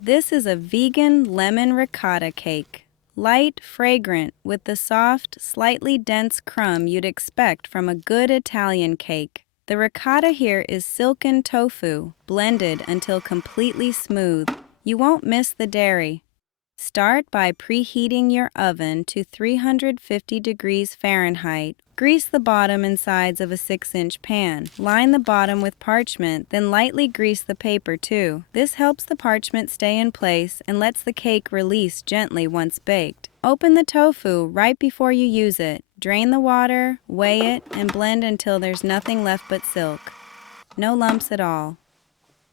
This is a vegan lemon ricotta cake. Light, fragrant, with the soft, slightly dense crumb you'd expect from a good Italian cake. The ricotta here is silken tofu, blended until completely smooth. You won't miss the dairy. Start by preheating your oven to 350 degrees Fahrenheit. Grease the bottom and sides of a 6-inch pan. Line the bottom with parchment, then lightly grease the paper too. This helps the parchment stay in place and lets the cake release gently once baked. Open the tofu right before you use it. Drain the water, weigh it, and blend until there's nothing left but silk. No lumps at all.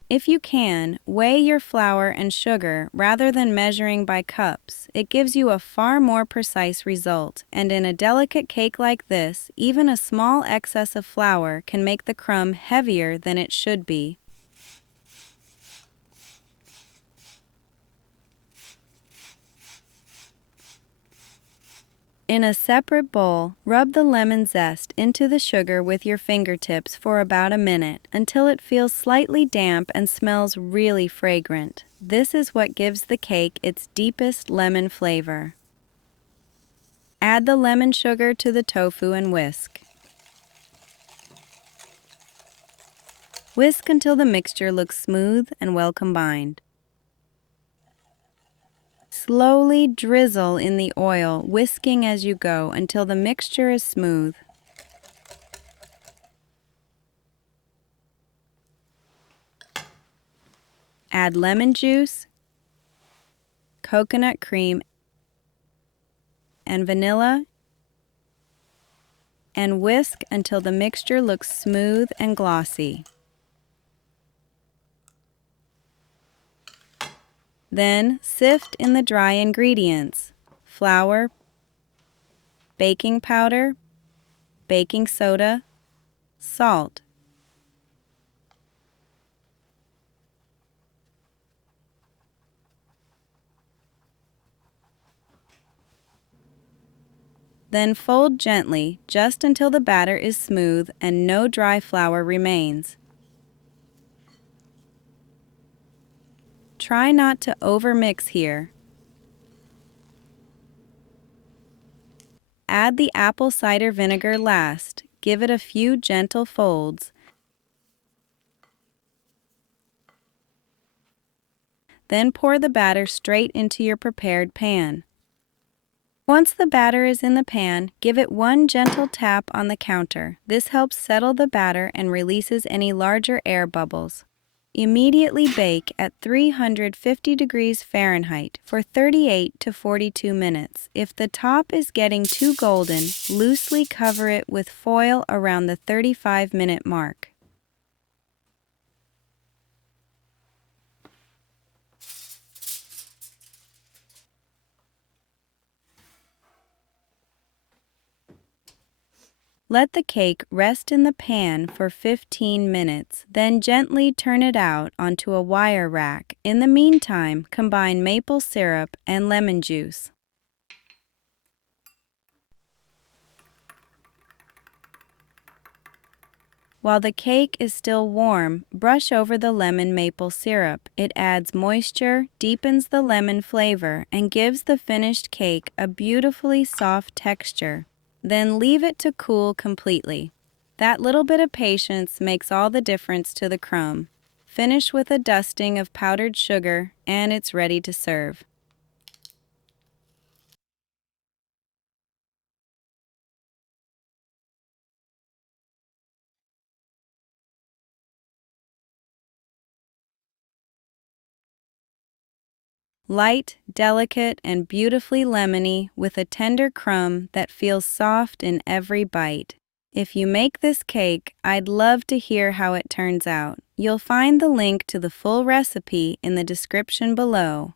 If you can, weigh your flour and sugar rather than measuring by cups. It gives you a far more precise result, and in a delicate cake like this, even a small excess of flour can make the crumb heavier than it should be. In a separate bowl, rub the lemon zest into the sugar with your fingertips for about a minute until it feels slightly damp and smells really fragrant. This is what gives the cake its deepest lemon flavor. Add the lemon sugar to the tofu and whisk. Whisk until the mixture looks smooth and well combined. Slowly drizzle in the oil, whisking as you go until the mixture is smooth. Add lemon juice, coconut cream, and vanilla, and whisk until the mixture looks smooth and glossy. Then sift in the dry ingredients: flour, baking powder, baking soda, salt. Then fold gently just until the batter is smooth and no dry flour remains. Try not to overmix here. Add the apple cider vinegar last. Give it a few gentle folds. Then pour the batter straight into your prepared pan. Once the batter is in the pan, give it one gentle tap on the counter. This helps settle the batter and releases any larger air bubbles. Immediately bake at 350 degrees Fahrenheit for 38 to 42 minutes. If the top is getting too golden, loosely cover it with foil around the 35-minute mark. Let the cake rest in the pan for 15 minutes, then gently turn it out onto a wire rack. In the meantime, combine maple syrup and lemon juice. While the cake is still warm, brush over the lemon maple syrup. It adds moisture, deepens the lemon flavor, and gives the finished cake a beautifully soft texture. Then leave it to cool completely. That little bit of patience makes all the difference to the crumb. Finish with a dusting of powdered sugar, and it's ready to serve. Light, delicate, and beautifully lemony with a tender crumb that feels soft in every bite. If you make this cake, I'd love to hear how it turns out. You'll find the link to the full recipe in the description below.